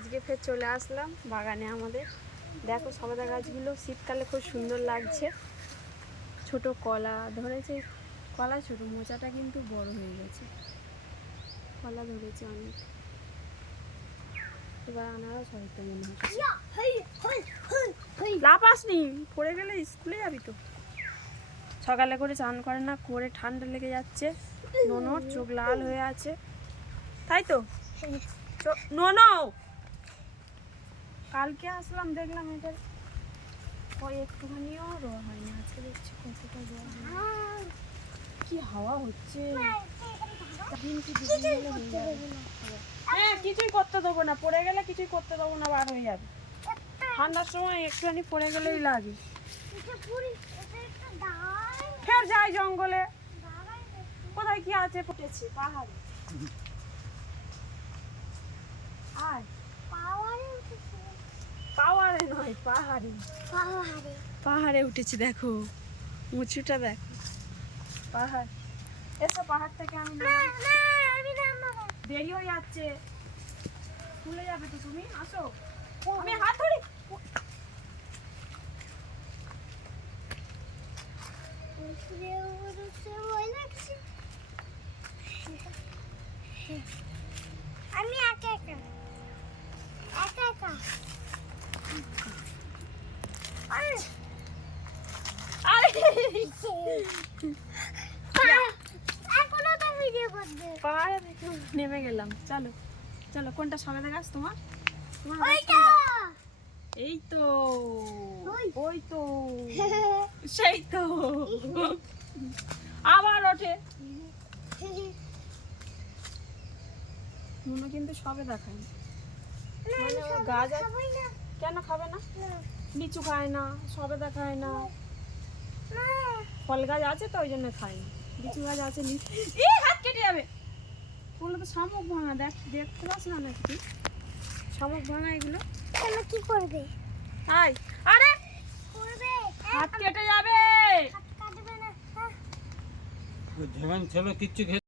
আজকে ফের চলে আসলাম বাগানে আমাদের। দেখো সবেদা গাছগুলো শীতকালে খুব সুন্দর লাগছে। ছোট কলা ধরেছে, কলা ছোট, মোচাটা কিন্তু বড় হয়ে গেছে, কলা ধরেছে অনেক। এবার আনারস হয়তো মনে হচ্ছে। লাভ আসনি, পড়ে গেলে স্কুলে যাবি তো। সকালে করে চান করে না, করে ঠান্ডা লেগে যাচ্ছে, ননর চোখ লাল হয়ে আছে, তাই তো ননো। কালকে আসলাম দেখলাম এটার একটুখানিও রোয়া হয়নি, আজকে দেখছি কতটা রোয়া হয়। কি হাওয়া হচ্ছে, হ্যাঁ কিছুই করতে দেবো না, পড়ে গেলে কিছুই করতে দেবো না, বার হয়ে যাবে। ঠান্ডার সময় একটুখানি পড়ে গেলেই লাগে। ফের যাই জঙ্গলে, কোথায় কি আছে, পড়েছে পাহাড়ে। আর পাহাড়ে নয়, পাহাড়ে পাহাড়ে উঠেছি, দেখো উঁচুটা দেখো, পাহাড়। এসো পাহাড় থেকে আমি দেরি হয়ে যাচ্ছে, ভুলে যাবে তো তুমি, আসো। আমি হাত ধরি। আমি একা একা একা একা পাহাড়ে দেখে নেমে গেলাম। চলো চলো, কোনটা সবেদা গাছ তোমার? তোমার এই তো, ওই তো, সেই তো, আবার ওঠে। মনে কিন্তু সবে দেখায় না, মানে ওর গাছ কেন খাবে না? লিচু খায় না, সবে দেখায় না, ফল গাছ আছে তো ওই জন্য খায় না। লিচু গাছ আছে, হাত কেটে যাবে। ওগুলো তো শামুক ভাঙা, দেখতে পাস না নাকি তুই? শামুক ভাঙা এগুলো কি করবে? আয়, আরে করবে, হাত কেটে যাবে। হাত কাটবে না। ঝেমান ছেলে কিচ্ছু